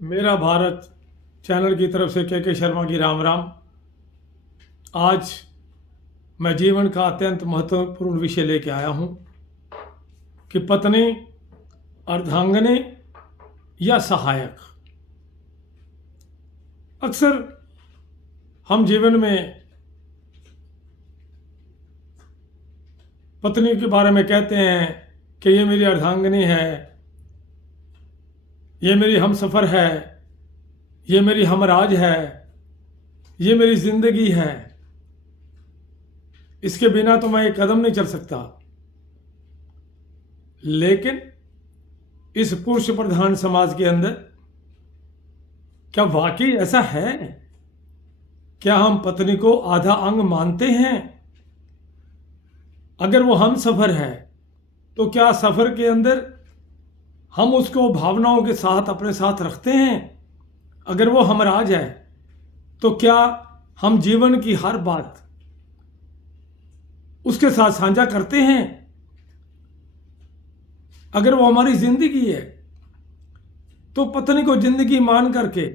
मेरा भारत चैनल की तरफ से के शर्मा की राम राम। आज मैं जीवन का अत्यंत महत्वपूर्ण विषय लेके आया हूँ कि पत्नी अर्धांगिनी या सहायक। अक्सर हम जीवन में पत्नी के बारे में कहते हैं कि ये मेरी अर्धांगिनी है, ये मेरी हमसफ़र है, ये मेरी हमराज है, ये मेरी ज़िंदगी है, इसके बिना तो मैं एक कदम नहीं चल सकता। लेकिन इस पुरुष प्रधान समाज के अंदर क्या वाकई ऐसा है? क्या हम पत्नी को आधा अंग मानते हैं? अगर वो हम सफ़र है तो क्या सफ़र के अंदर हम उसको भावनाओं के साथ अपने साथ रखते हैं? अगर वो हमराज है तो क्या हम जीवन की हर बात उसके साथ साझा करते हैं? अगर वो हमारी ज़िंदगी है तो पत्नी को ज़िंदगी मान करके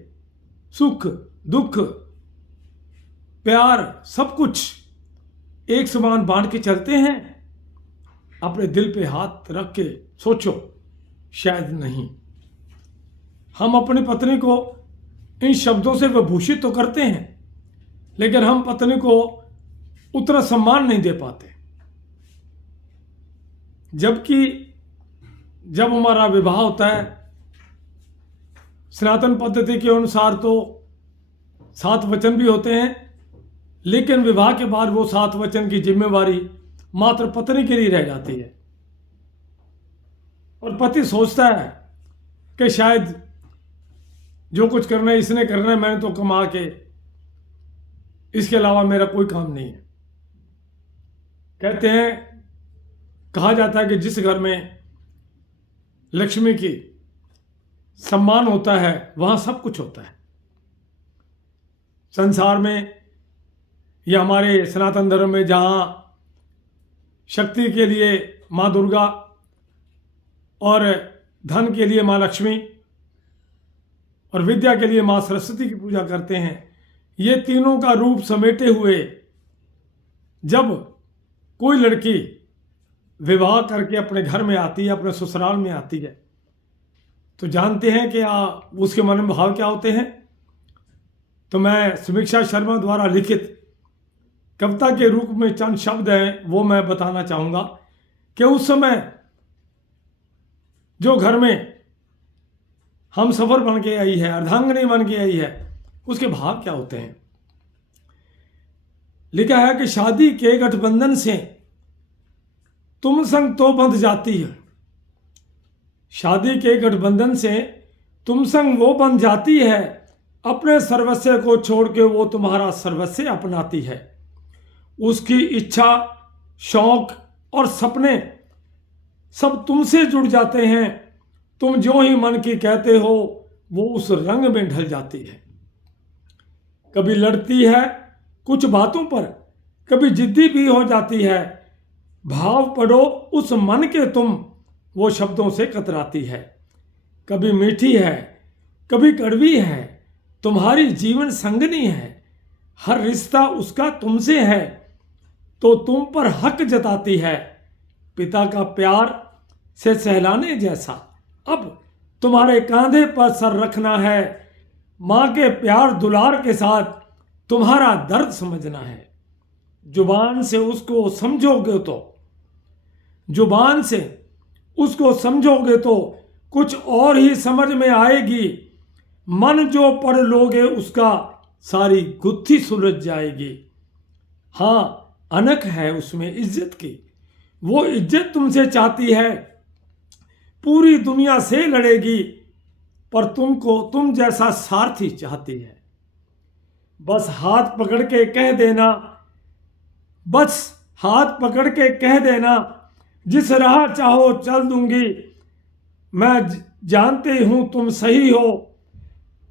सुख दुख प्यार सब कुछ एक समान बांट के चलते हैं? अपने दिल पे हाथ रख के सोचो, शायद नहीं। हम अपनी पत्नी को इन शब्दों से विभूषित तो करते हैं, लेकिन हम पत्नी को उतना सम्मान नहीं दे पाते। जबकि जब हमारा विवाह होता है सनातन पद्धति के अनुसार तो 7 वचन भी होते हैं, लेकिन विवाह के बाद वो 7 वचन की जिम्मेवारी मात्र पत्नी के लिए रह जाती है। और पति सोचता है कि शायद जो कुछ करना है इसने करना है, मैंने तो कमा के, इसके अलावा मेरा कोई काम नहीं है। कहते हैं, कहा जाता है कि जिस घर में लक्ष्मी की सम्मान होता है वहाँ सब कुछ होता है। संसार में या हमारे सनातन धर्म में जहाँ शक्ति के लिए माँ दुर्गा और धन के लिए माँ लक्ष्मी और विद्या के लिए माँ सरस्वती की पूजा करते हैं, ये तीनों का रूप समेटे हुए जब कोई लड़की विवाह करके अपने घर में आती है, अपने ससुराल में आती है, तो जानते हैं कि उसके मन में भाव क्या होते हैं। तो मैं समीक्षा शर्मा द्वारा लिखित कविता के रूप में चंद शब्द हैं वो मैं बताना चाहूँगा कि उस समय जो घर में हम सफ़र बन के आई है, अर्धांगिनी बन के आई है, उसके भाव क्या होते हैं। लिखा है कि शादी के गठबंधन से तुम संग तो बंध जाती है, शादी के गठबंधन से तुम संग वो बंध जाती है, अपने सर्वस्व को छोड़ के वो तुम्हारा सर्वस्व अपनाती है। उसकी इच्छा शौक और सपने सब तुमसे जुड़ जाते हैं, तुम जो ही मन की कहते हो वो उस रंग में ढल जाती है। कभी लड़ती है कुछ बातों पर, कभी जिद्दी भी हो जाती है, भाव पढ़ो उस मन के तुम, वो शब्दों से कतराती है। कभी मीठी है कभी कड़वी है, तुम्हारी जीवन संगनी है, हर रिश्ता उसका तुमसे है, तो तुम पर हक जताती है। पिता का प्यार से सहलाने जैसा अब तुम्हारे कांधे पर सर रखना है, माँ के प्यार दुलार के साथ तुम्हारा दर्द समझना है। जुबान से उसको समझोगे तो, जुबान से उसको समझोगे तो कुछ और ही समझ में आएगी, मन जो पढ़ लोगे उसका सारी गुत्थी सुलझ जाएगी। हाँ, अनक है उसमें इज्जत की, वो इज्जत तुमसे चाहती है, पूरी दुनिया से लड़ेगी, पर तुमको तुम जैसा सारथी चाहती है। बस हाथ पकड़ के कह देना, बस हाथ पकड़ के कह देना, जिस राह चाहो चल दूंगी, मैं जानती हूँ तुम सही हो,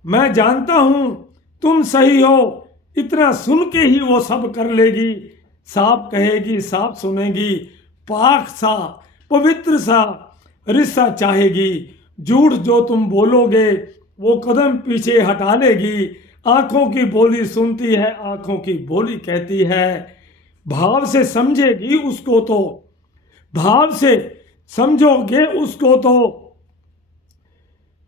मैं जानता हूँ तुम सही हो, इतना सुन के ही वो सब कर लेगी। साफ कहेगी साफ सुनेगी, पाक सा पवित्र सा रिश्ता चाहेगी, झूठ जो तुम बोलोगे वो कदम पीछे हटा लेगी। आंखों की बोली सुनती है, आंखों की बोली कहती है। भाव से समझेगी उसको तो, भाव से समझोगे उसको तो,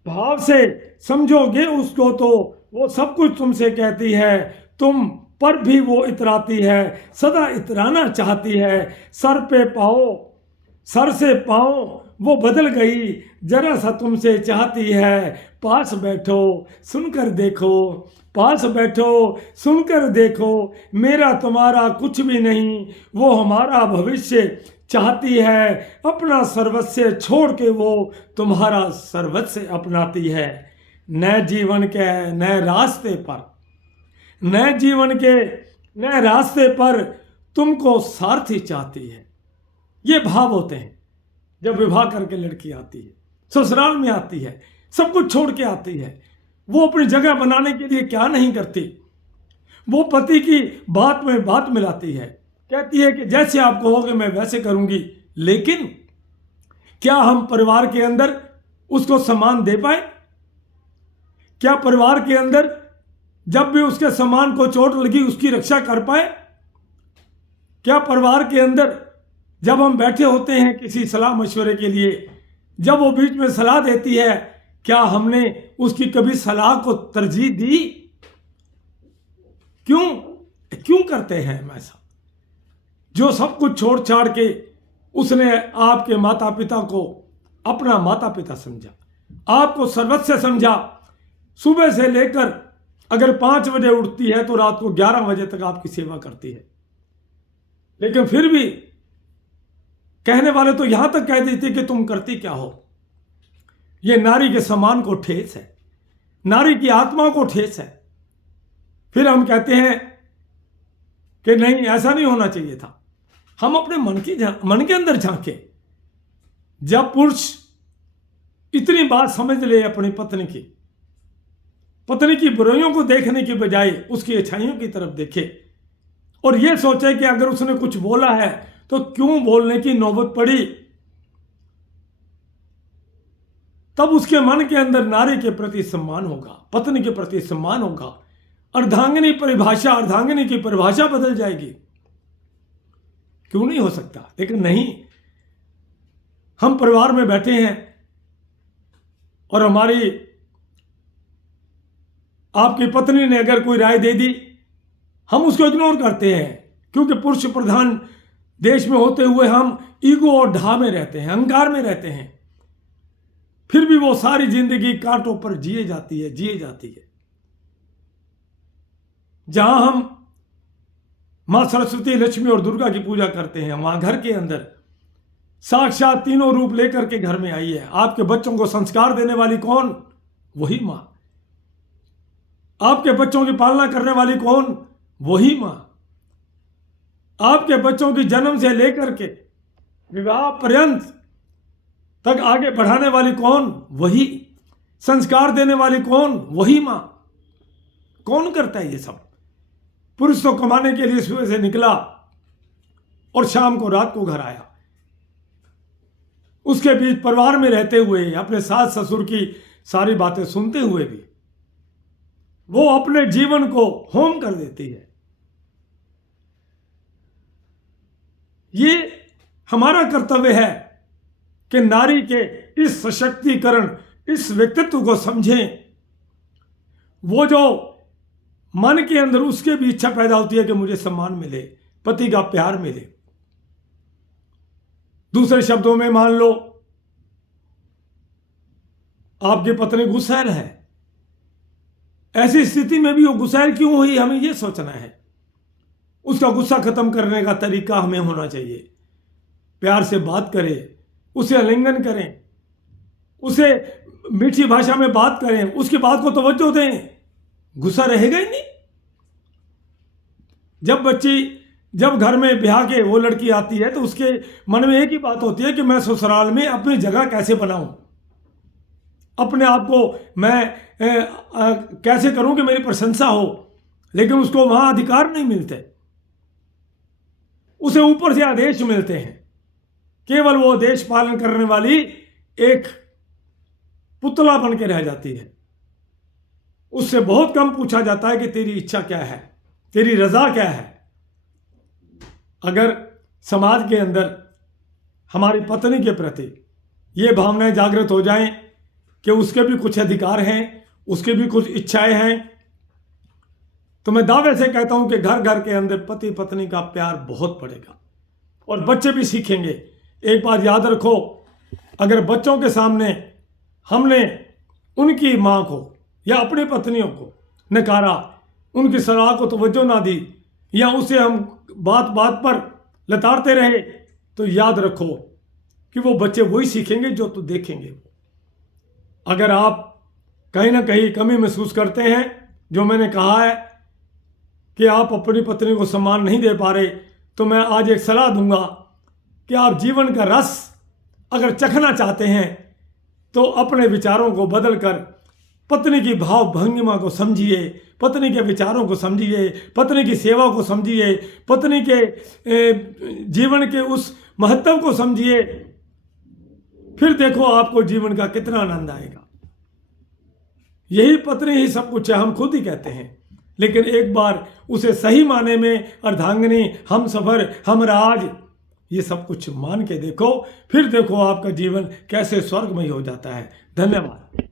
भाव से समझोगे उसको तो वो सब कुछ तुमसे कहती है। तुम पर भी वो इतराती है, सदा इतराना चाहती है। सर पे पाओ, सर से पाओ वो बदल गई, जरा सा तुमसे चाहती है। पास बैठो सुनकर देखो, पास बैठो सुनकर देखो, मेरा तुम्हारा कुछ भी नहीं, वो हमारा भविष्य चाहती है। अपना सर्वस्व छोड़ के वो तुम्हारा सर्वस्व अपनाती है। नए जीवन के नए रास्ते पर, नए जीवन के नए रास्ते पर तुमको सारथी चाहती है। ये भाव होते हैं जब विवाह करके लड़की आती है, ससुराल में आती है, सब कुछ छोड़ के आती है। वो अपनी जगह बनाने के लिए क्या नहीं करती, वो पति की बात में बात मिलाती है, कहती है कि जैसे आप कहोगे मैं वैसे करूंगी। लेकिन क्या हम परिवार के अंदर उसको सम्मान दे पाए? क्या परिवार के अंदर जब भी उसके सम्मान को चोट लगी उसकी रक्षा कर पाए? क्या परिवार के अंदर जब हम बैठे होते हैं किसी सलाह मशवरे के लिए, जब वो बीच में सलाह देती है, क्या हमने उसकी कभी सलाह को तरजीह दी? क्यों करते हैं हम ऐसा? जो सब कुछ छोड़ छाड़ के उसने आपके माता पिता को अपना माता पिता समझा, आपको सर्वस्व समझा। सुबह से लेकर अगर 5 बजे उठती है तो रात को 11 बजे तक आपकी सेवा करती है। लेकिन फिर भी कहने वाले तो यहां तक कह देते कि तुम करती क्या हो। यह नारी के सम्मान को ठेस है, नारी की आत्मा को ठेस है। फिर हम कहते हैं कि नहीं, ऐसा नहीं होना चाहिए था। हम अपने मन के अंदर झांके। जब पुरुष इतनी बात समझ ले अपनी पत्नी की बुराइयों को देखने की बजाय उसकी अच्छाइयों की तरफ देखे और यह सोचे कि अगर उसने कुछ बोला है तो क्यों बोलने की नौबत पड़ी, तब उसके मन के अंदर नारी के प्रति सम्मान होगा, पत्नी के प्रति सम्मान होगा। अर्धांगिनी की परिभाषा बदल जाएगी। क्यों नहीं हो सकता? लेकिन नहीं, हम परिवार में बैठे हैं और हमारी आपकी पत्नी ने अगर कोई राय दे दी, हम उसको इग्नोर करते हैं, क्योंकि पुरुष प्रधान देश में होते हुए हम ईगो और ढा में रहते हैं, अहंकार में रहते हैं। फिर भी वो सारी जिंदगी कांटों पर जिए जाती है। जहां हम मां सरस्वती, लक्ष्मी और दुर्गा की पूजा करते हैं, वहां घर के अंदर साक्षात तीनों रूप लेकर के घर में आई है। आपके बच्चों को संस्कार देने वाली कौन? वही मां। आपके बच्चों की पालना करने वाली कौन? वही मां। आपके बच्चों की जन्म से लेकर के विवाह पर्यंत तक आगे बढ़ाने वाली कौन? वही। संस्कार देने वाली कौन? वही मां। कौन करता है ये सब? पुरुष तो कमाने के लिए सुबह से निकला और शाम को रात को घर आया। उसके बीच परिवार में रहते हुए, अपने सास ससुर की सारी बातें सुनते हुए भी वो अपने जीवन को होम कर देती है। ये हमारा कर्तव्य है कि नारी के इस सशक्तिकरण, इस व्यक्तित्व को समझें। वो जो मन के अंदर उसके भी इच्छा पैदा होती है कि मुझे सम्मान मिले, पति का प्यार मिले। दूसरे शब्दों में मान लो आपकी पत्नी गुस्सैल है, ऐसी स्थिति में भी वो गुस्सैल क्यों हुई, हमें ये सोचना है। उसका गुस्सा खत्म करने का तरीका हमें होना चाहिए। प्यार से बात करें, उसे आलिंगन करें, उसे मीठी भाषा में बात करें, उसकी बात को तवज्जो दें। गुस्सा रहेगा ही नहीं। जब घर में ब्याह के वो लड़की आती है तो उसके मन में एक ही बात होती है कि मैं ससुराल में अपनी जगह कैसे बनाऊं, अपने आप को मैं कैसे करूं कि मेरी प्रशंसा हो। लेकिन उसको वहां अधिकार नहीं मिलते, उसे ऊपर से आदेश मिलते हैं। केवल वो देश पालन करने वाली एक पुतला बन के रह जाती है। उससे बहुत कम पूछा जाता है कि तेरी इच्छा क्या है, तेरी रजा क्या है। अगर समाज के अंदर हमारी पत्नी के प्रति ये भावनाएं जागृत हो जाएं कि उसके भी कुछ अधिकार हैं, उसके भी कुछ इच्छाएं हैं, तो मैं दावे से कहता हूं कि घर घर के अंदर पति पत्नी का प्यार बहुत बढ़ेगा और बच्चे भी सीखेंगे। एक बात याद रखो, अगर बच्चों के सामने हमने उनकी माँ को या अपनी पत्नियों को नकारा, उनकी सलाह को तवज्जो ना दी, या उसे हम बात बात पर लताड़ते रहे, तो याद रखो कि वो बच्चे वही सीखेंगे जो तो देखेंगे। अगर आप कहीं ना कहीं कमी महसूस करते हैं, जो मैंने कहा है कि आप अपनी पत्नी को सम्मान नहीं दे पा रहे, तो मैं आज एक सलाह दूंगा कि आप जीवन का रस अगर चखना चाहते हैं तो अपने विचारों को बदलकर पत्नी की भाव भंगिमा को समझिए, पत्नी के विचारों को समझिए, पत्नी की सेवा को समझिए, पत्नी के जीवन के उस महत्व को समझिए। फिर देखो आपको जीवन का कितना आनंद आएगा। यही पत्नी ही सब कुछ है, हम खुद ही कहते हैं, लेकिन एक बार उसे सही माने में अर्धांगिनी, हमसफर, हमराज, ये सब कुछ मान के देखो, फिर देखो आपका जीवन कैसे स्वर्गमय हो जाता है। धन्यवाद।